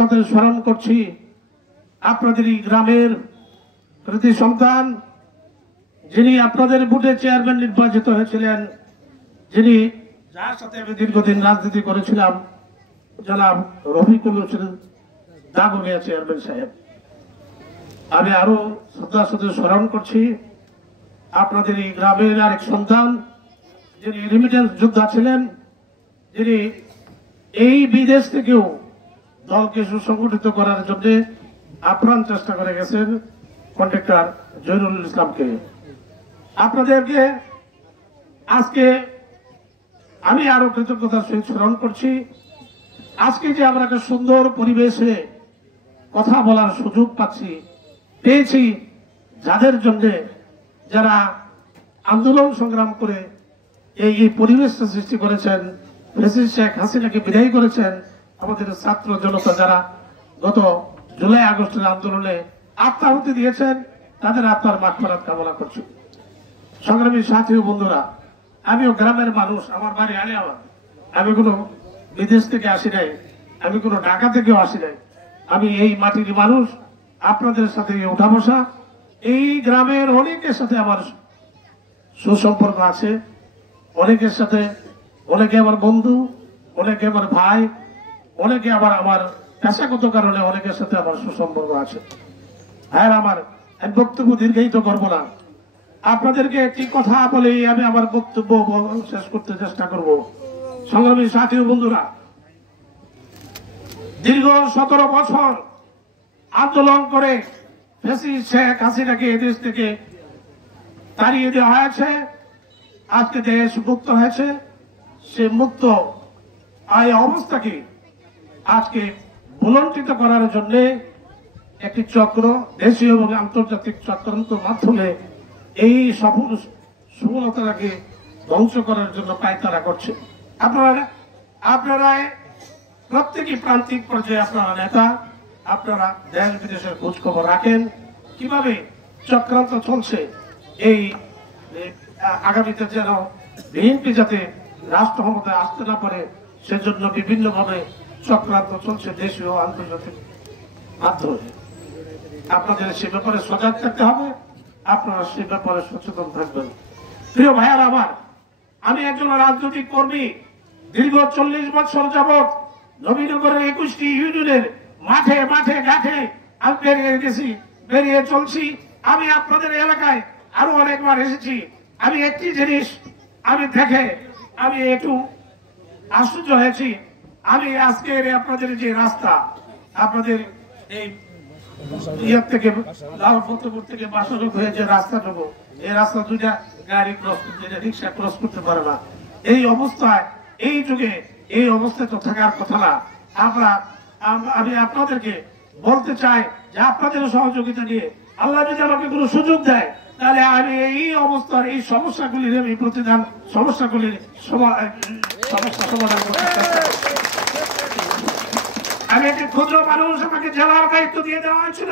স্মরণ করছি আপনাদের এই গ্রামের কৃতি সন্তান, যিনি আপনাদের ভোটে চেয়ারম্যান নির্বাচিত হয়েছিলেন, যিনি যার সাথে আমি দীর্ঘদিন রাজনীতি করেছিলাম, জনাব রফিকুল হোসেন দাগনিয়া চেয়ারম্যান সাহেব। আমি আরো শ্রদ্ধার সাথে স্মরণ করছি আপনাদের এই গ্রামের আরেক সন্তান, যিনি রেমিটেন্স যোদ্ধা ছিলেন, যিনি এই বিদেশ থেকেও দলকে সুসংগঠিত করার জন্য আপ্রাণ চেষ্টা করে গেছেন, কন্ট্রাক্টর জহিরুল ইসলামকে। আপনাদেরকে আজকে আমি আরো কৃতজ্ঞতার সহিত স্মরণ করছি। আজকে যে আমরা একটা সুন্দর পরিবেশে কথা বলার সুযোগ পেয়েছি, যাদের জন্য যারা আন্দোলন সংগ্রাম করে এই পরিবেশটা সৃষ্টি করেছেন, ফ্যাসিস্ট শেখ হাসিনাকে বিদায়ী করেছেন, আমাদের ছাত্র জনতা যারা গত জুলাই আগস্টের আন্দোলনে আত্মাহুতি দিয়েছেন, তাদের আত্মার মাগফিরাত কামনা করছি। সংগ্রামী সাথী ও বন্ধুরা, আমিও গ্রামের মানুষ, আমার বাড়ি আলিয়াবাদ। আমি কোনো বিদেশ থেকে আসি নাই, আমি কোনো ঢাকা থেকেও আসি নাই। আমি এই মাটির মানুষ। আপনাদের সাথে উঠা বসা, এই গ্রামের অনেকের সাথে আমার সুসম্পর্ক আছে, অনেকের সাথে, অনেকে আমার বন্ধু, অনেকে আমার ভাই, অনেকে আবার আমার পেশাগত কারণে অনেকের সাথে আমার সুসম্পর্ক আছে। হ্যাঁ, আমার বক্তব্য দীর্ঘায়িত করবো না, আপনাদেরকে একটি কথা বলেই আমি আমার বক্তব্য শেষ করতে চেষ্টা করব। সংগ্রামী সাথী ও বন্ধুরা, দীর্ঘ 17 বছর আন্দোলন করে ফ্যাসিস্ট শেখ হাসিনাকে এদেশ থেকে তাড়িয়ে দেওয়া হয়েছে। আজকে দেশ মুক্ত হয়েছে। সে মুক্ত এই অবস্থাকে আজকে ভুলণ্ঠিত করার জন্য একটি চক্র, দেশীয় এবং আন্তর্জাতিক চক্রান্তের মাধ্যমে এই সফলতাকে ধ্বংস করার জন্য পায়তারা করছে। আপনারা প্রত্যেকই প্রান্তিক পর্যায়ে আপনারা নেতা, আপনারা দেশ বিদেশের খোঁজ খবর রাখেন কিভাবে চক্রান্ত চলছে। এই আগামীতে যেন বিএনপি যাতে রাষ্ট্র ক্ষমতায় আসতে না পারে, সেজন্য বিভিন্ন ভাবে চক্রান্ত চলছে দেশীয় ও আন্তর্জাতিক মাধ্যমে। আপনাদের সে ব্যাপারে সজাগ থাকতে হবে, আপনারা সে ব্যাপারে সচেতন থাকবেন। প্রিয় ভাইয়ার আমার, আমি একজন রাজনৈতিক কর্মী। দীর্ঘ 40 বছর যাবৎ নবীনগরের 21টি ইউনিয়নের মাঠে মাঠে ঘাটে আমি বেরিয়ে চলছি। আমি আপনাদের এলাকায় আরো অনেকবার এসেছি। আমি একটি জিনিস আমি দেখে আমি একটু আশ্চর্য হয়েছি। আমি আজকের আপনাদের যে রাস্তা, আপনাদের এই ইয়ার থেকে লালফতেপুর থেকে বাসরোগ হয়ে যে রাস্তাটুকু, এই রাস্তা দুইটা গাড়ি ক্রস করতে, রিক্সা ক্রস করতে পারে না। এই অবস্থায়, এই যুগে এই অবস্থায় তো থাকার কথা না। আমি আপনাদেরকে বলতে চাই যে আপনাদের সহযোগিতা নিয়ে আল্লাহ যদি আমাকে কোনো সুযোগ দেয়, তাহলে আমি এই অবস্থার এই সমস্যাগুলির আমি সমস্যাগুলির সমস্যা সমাধান করতে চেষ্টা করব। আমি একটি ক্ষুদ্র মানুষ, আমাকে জেলার দায়িত্ব দিয়ে দেওয়া হয়েছিল।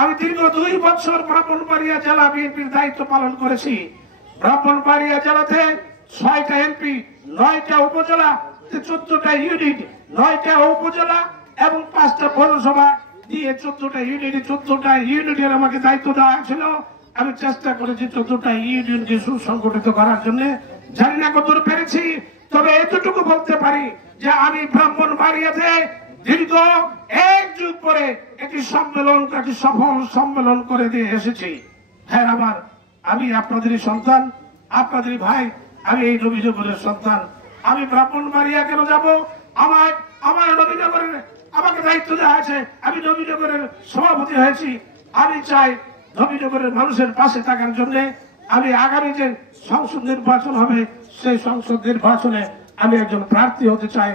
আমি দীর্ঘ 2 বছর ব্রাহ্মণবাড়িয়া জেলা বিএনপির দায়িত্ব পালন করেছি। ব্রাহ্মণবাড়িয়া জেলাতে 6টা এমপি, 9টা উপজেলা, 14টা ইউনিট, 9টা উপজেলা এবং 5টা পৌরসভা দিয়ে 14টা ইউনিটের আমাকে দায়িত্ব দেওয়া হয়েছিল। আমি চেষ্টা করেছি 14টা ইউনিয়নকে সুসংগঠিত করার জন্য। জানি না কতদূর পেরেছি, তবে এতটুকু বলতে পারি যে আমি ব্রাহ্মণবাড়িয়াতে দীর্ঘ 1 যুগ পরে একটি সফল সম্মেলন করে দিয়ে এসেছি। হ্যাঁ আমার, আমি আপনাদেরই সন্তান, আপনাদেরই ভাই, আমি এই নবীনগরের সন্তান। আমি ব্রাহ্মণবাড়িয়া কেন যাব? আমার নবীনগরের আমাকে দায়িত্ব দেওয়া হয়েছে, আমি নবীনগরের সভাপতি হয়েছি। আমি চাই নবীনগরের মানুষের পাশে থাকার জন্য। আমি আগামী যে সংসদ নির্বাচন হবে, সেই সংসদ নির্বাচনে আমি একজন প্রার্থী হতে চাই।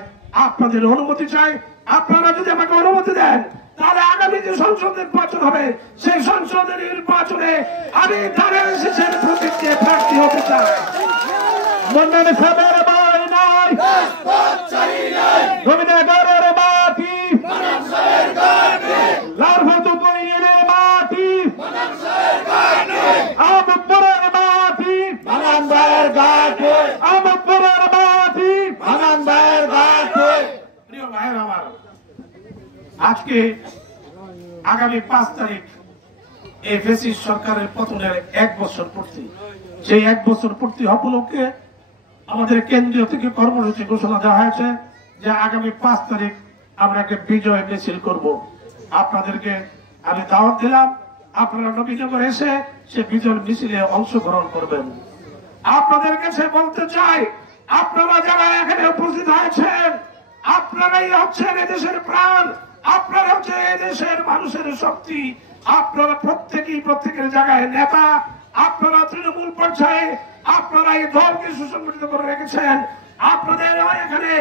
আপনাদের অনুমতি চাই। আপনারা যদি আমাকে অনুমতি দেন, তাহলে আগামী যে সংসদ নির্বাচন হবে, সেই সংসদের নির্বাচনে আমি ধানের শীষের প্রতীক দিয়ে প্রার্থী হতে চাই। নবীনগরের মাটি, লালফতেপুরের মাটি, আমপুরের মাটি, আমপুরের মাটি। প্রিয় ভাইয়ের আমার, আজকে আগামী 5 তারিখ এই ফ্যাসিস্ট সরকারের পতনের 1 বছর পূর্তি। সেই 1 বছর পূর্তি উপলক্ষে আমাদের কেন্দ্রীয় থেকে কর্মসূচি ঘোষণা দেওয়া হয়েছে যে আগামী 5 তারিখ আমরা একটা বিজয় মিছিল করব। আপনাদেরকে আমি দাওয়াত দিলাম, আপনারা নবীনগর এসে সে বিজয় মিছিলে অংশগ্রহণ করবেন। আপনাদের কাছে বলতে চাই, আপনারা যারা এখানে উপস্থিত হয়েছেন, আপনারাই হচ্ছেন এদেশের প্রাণ, আপনারা হচ্ছে এদেশের মানুষের শক্তি। আপনারা প্রত্যেকেই প্রত্যেকের জায়গায় নেতা, আপনারা তৃণমূল পর্যায়ে আপনারা এই দলকে সুসংগঠিত করে রেখেছেন। আপনাদের এখানে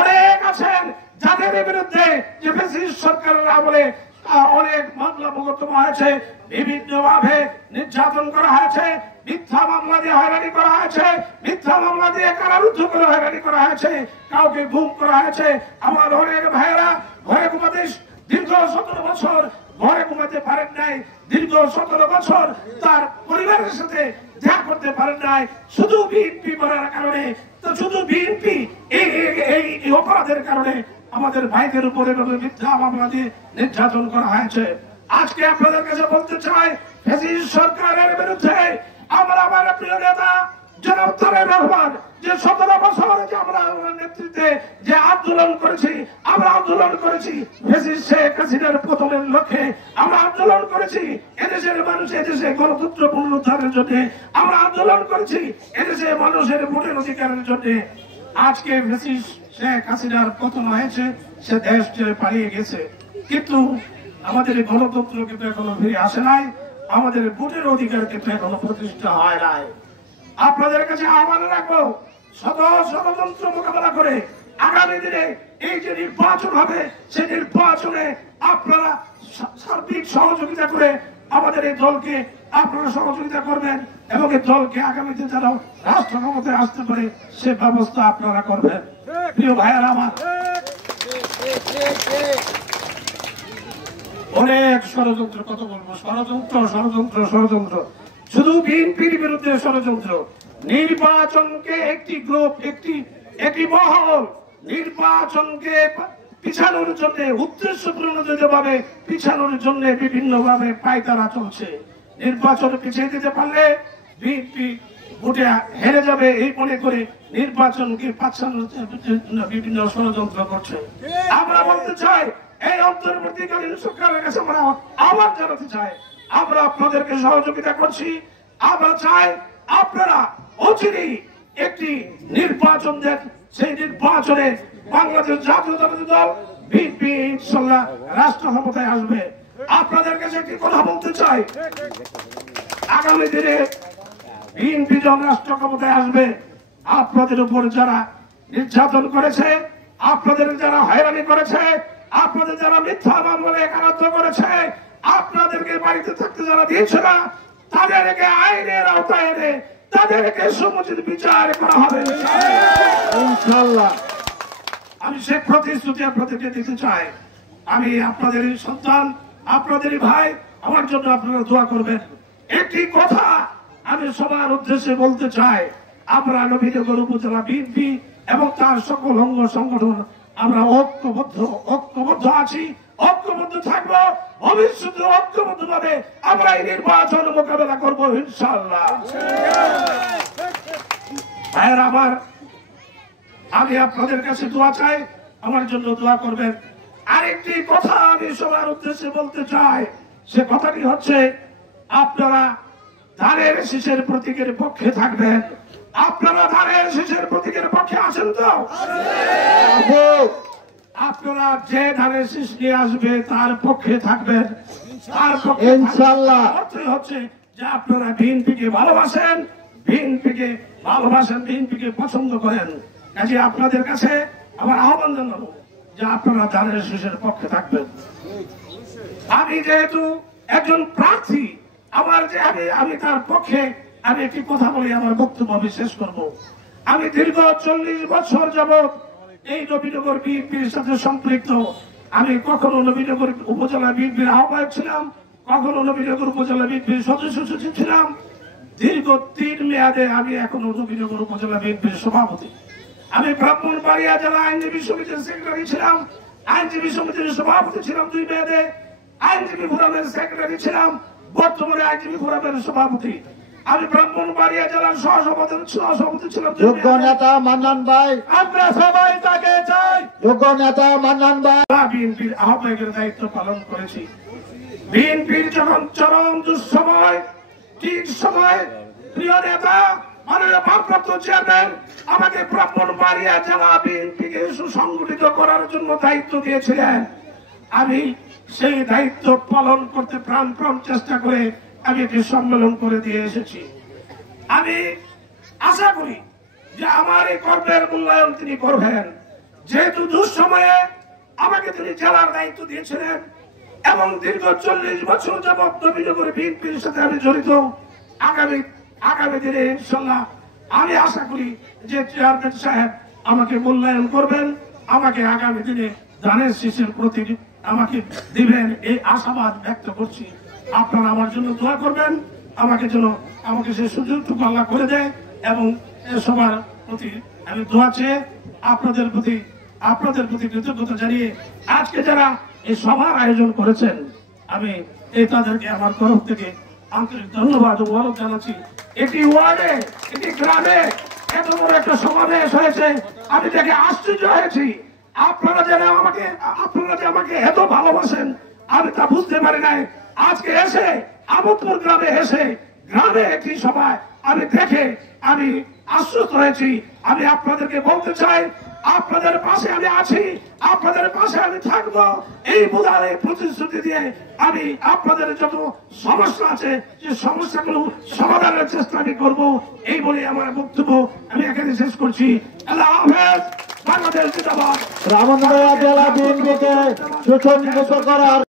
অনেক আছেন যাদের বিরুদ্ধে যে ফ্যাসিস্ট সরকারের আমলে অনেক মামলা মোকদ্দমা হয়েছে, বিভিন্ন ভাবে নির্যাতন করা হয়েছে, মিথ্যা মামলা দিয়ে হয়রানি করা হয়েছে, মিথ্যা মামলা দিয়ে কারারুদ্ধ করে হয়রানি করা হয়েছে, কাউকে গুম করা হয়েছে। আমার অনেক ভাইয়েরা ঘরে ঘুমাতে দীর্ঘ 17 বছর ঘরে ঘুমাতে পারেন নাই, দীর্ঘ 17 বছর তার পরিবারের সাথে দেখা করতে পারেন নাই, শুধু বিএনপি করার কারণে। তো শুধু বিএনপি এই অপরাধের কারণে আমাদের ভাইদের উপরে মিথ্যা মামলা দিয়ে নির্যাতন করা হয়েছে। আজকে আপনাদের কাছে বলতে চাই, ফ্যাসিস্ট সরকারের বিরুদ্ধে আমরা আমার প্রিয় নেতা জনাব তারেক রহমান যে 17 বছর যে আমরা নেতৃত্বে যে আন্দোলন করেছি, আমরা আন্দোলন করেছি ফ্যাসিস্ট শেখ হাসিনার পতনের লক্ষ্যে, আমরা আন্দোলন করেছি এদেশের মানুষ এদেশে গণতন্ত্র পুনরুদ্ধারের জন্য, আমরা আন্দোলন করেছি এদেশে মানুষের ভোটের অধিকারের জন্য। আজকে ফ্যাসিস্ট শেখ হাসিনার পতন হয়েছে, সে দেশ ছেড়ে পালিয়ে গেছে, কিন্তু আমাদের গণতন্ত্র কিন্তু এখনো ফিরে আসে নাই, আমাদের ভোটের অধিকার কিন্তু এখনো প্রতিষ্ঠা হয় নাই। আপনাদের কাছে আহ্বান রাখবো, ষড়যন্ত্র মোকাবেলা করে আগামী দিনে এই যে নির্বাচন হবে, সেই নির্বাচনে আপনারা সার্বিক সহযোগিতা করে আমাদের এই দলকে আপনারা সহযোগিতা করবেন এবং এই দলকে আগামীতে যারা রাষ্ট্র ক্ষমতায় আসতে পারে সে ব্যবস্থা আপনারা করবেন। প্রিয় ভাইয়েরা আমার, অনেক ষড়যন্ত্র, কত বলবো, ষড়যন্ত্র ষড়যন্ত্র ষড়যন্ত্র, শুধু বিএনপির বিরুদ্ধে ষড়যন্ত্র। নির্বাচনকে একটি গ্রুপ, একটি মহল নির্বাচনকে পিছানোর জন্য, উদ্দেশ্য প্রণোদিত ভাবে পিছানোর জন্য বিভিন্ন ভাবে পায়তারা চলছে। নির্বাচন পিছিয়ে দিতে পারলে বিএনপি ভোটে হেরে যাবে এই মনে করে নির্বাচনকে পাছানোর জন্য বিভিন্ন ষড়যন্ত্র করছে। আমরা বলতে চাই, এই অন্তর্বর্তীকালীন সরকারের কাছে আমরা আহ্বান জানাতে চাই, আমরা আপনাদেরকে সহযোগিতা করছি। আমরা চাই আপনারা অচিরেই একটি নির্বাচন দেন, সেই নির্বাচনে বাংলাদেশ জাতীয়তাবাদী দল বিএনপি ইনশাআল্লাহ রাষ্ট্র ক্ষমতায় আসবে। আপনাদের কাছে একটি কথা বলতে চাই, আগামী দিনে বিএনপি যখন রাষ্ট্র ক্ষমতায় আসবে, আপনাদের উপর যারা নির্যাতন করেছে, আপনাদের যারা হয়রানি করেছে, আপনাদের যারা মিথ্যা মামলায় কারারুদ্ধ করেছে, আপনাদেরকে বাড়িতে থাকতে যারা দিয়েছে না, তাদেরকে আইনের আওতায় এনে তাদেরকে সমুচিত বিচার করা হবে ইনশাআল্লাহ। আমি সে প্রতিশ্রুতি আপনাদেরকে দিতে চাই। আমি আপনাদেরই সন্তান, আপনাদেরই ভাই, আমার জন্য আপনারা দোয়া করবেন। একটি কথা আমি সবার উদ্দেশ্যে বলতে চাই, আমরা নবীনগর উপজেলা বিএনপি এবং তার সকল অঙ্গ সংগঠন আমরা ঐক্যবদ্ধ আছি, ঐক্যবদ্ধ থাকবো, ভবিষ্যতে ঐক্যবদ্ধ ভাবে আমরা এই নির্বাচন মোকাবেলা করবো ইনশাআল্লাহ। ভাইয়ের আমার, আমি আপনাদের কাছে দোয়া চাই, আমার জন্য দোয়া করবেন। আরেকটি কথা আমি সবার উদ্দেশ্যে বলতে চাই, সে কথাটি হচ্ছে আপনারা ধানের শীষের প্রতীকের পক্ষে থাকবেন। আপনারা ধানের শীষের প্রতীকের পক্ষে আছেন তো? আপনারা যে ধানের শীষ নিয়ে আসবে তার পক্ষে থাকবেন, তার পক্ষে ইনশাআল্লাহ। অর্থই হচ্ছে যে আপনারা বিএনপিকে ভালোবাসেন, বিএনপিকে পছন্দ করেন। কাজে আপনাদের কাছে আমার আহ্বান জানাবো যে আপনারা ধানের শীষের পক্ষে থাকবেন। আমি যেহেতু একজন প্রার্থী, আমি তার পক্ষে আমি একটি কথা বলি, আমার বক্তব্য আমি শেষ করব। আমি দীর্ঘ 40 বছর যাবৎ এই নবীনগর বিএনপির সাথে সম্পৃক্ত। আমি কখনো নবীনগর উপজেলা বিএনপির আহ্বায়ক ছিলাম, কখনো নবীনগর উপজেলা বিএনপির সদস্য সচিব ছিলাম। দীর্ঘ 3 মেয়াদে আমি এখনো নবীনগর উপজেলা বিএনপির সভাপতি। আমি ব্রাহ্মণবাড়িয়া জেলা আইনজীবী সমিতির সেক্রেটারি ছিলাম, আইনজীবী সমিতির সভাপতি ছিলাম 2 মেয়াদে, আইনজীবী ফোরামের সেক্রেটারি ছিলাম, বর্তমানে আইনজীবী ফোরামের সভাপতি। আমি ব্রাহ্মণবাড়িয়া জেলার সহসভাপতি ছিলাম। যোগ্য নেতা মান্নান ভাই, আমরা সবাই তাকে চাই। যোগ্য নেতা মান্নান ভাই বিএনপির আহ্বায়কের দায়িত্ব পালন করেছি। বিএনপির যখন চরম দুঃসময়, ঠিক সময় প্রিয় নেতা মাননীয় ভারপ্রাপ্ত চেয়ারম্যান আমাকে ব্রাহ্মণবাড়িয়া জেলা বিএনপিকে সুসংগঠিত করার জন্য দায়িত্ব দিয়েছিলেন। আমি সেই দায়িত্ব পালন করতে প্রাণপণ চেষ্টা করে আমি একটি সম্মেলন করে দিয়ে এসেছি। আমি আশা করি যে আমার এই কর্মের মূল্যায়ন তিনি করবেন, যেহেতু দুঃসময়ে আমাকে তিনি জেলার দায়িত্ব দিয়েছিলেন এবং দীর্ঘ 40 বছর যাবৎ দবিত করে বিএনপির সাথে আমি জড়িত। আগামী দিনে ইনশাল্লাহ আমি আশা করি যে চেয়ারম্যান সাহেব আমাকে মূল্যায়ন করবেন, আমাকে আগামী দিনে ধানের শীষের প্রতি আমাকে দিবেন, এই আশাবাদ ব্যক্ত করছি। আপনারা আমার জন্য দোয়া করবেন, আমাকে সেই সুযোগটুকু আল্লাহ করে দেয় এবং সবার প্রতি আমি দোয়া চেয়ে আপনাদের প্রতি কৃতজ্ঞতা জানিয়ে আজকে যারা এই সভার আয়োজন করেছেন আমি তাদেরকে আমার তরফ থেকে আন্তরিক ধন্যবাদ ও অনুরোধ জানাচ্ছি। এটি ওয়ার্ডে, এটি গ্রামে এত বড় একটা সমাবেশ হয়েছে, আমি দেখে আশ্চর্য হয়েছি। আপনারা যে আমাকে এত ভালোবাসেন আমি তা বুঝতে পারি নাই। আজকে এসে আমোদপুর গ্রামে গ্রামে একটি সভায় আমি দেখে আমি আশ্বস্ত হয়েছি। আমি আপনাদেরকে বলতে চাই, আপনাদের পাশে আমি আছি, আপনাদের পাশে আমি থাকবো। এই বোঝার এই প্রতিশ্রুতি দিয়ে আমি আপনাদের যত সমস্যা আছে যে সমস্যাগুলো সমাধানের চেষ্টা আমি করবো, এই বলে আমার বক্তব্য আমি এখানে শেষ করছি। আল্লাহ হাফেজ। বাংলাদেশ জিন্দাবাদ। ব্রাহ্মণবাড়িয়া জেলা বিএনপিকে সুসংগঠিত করার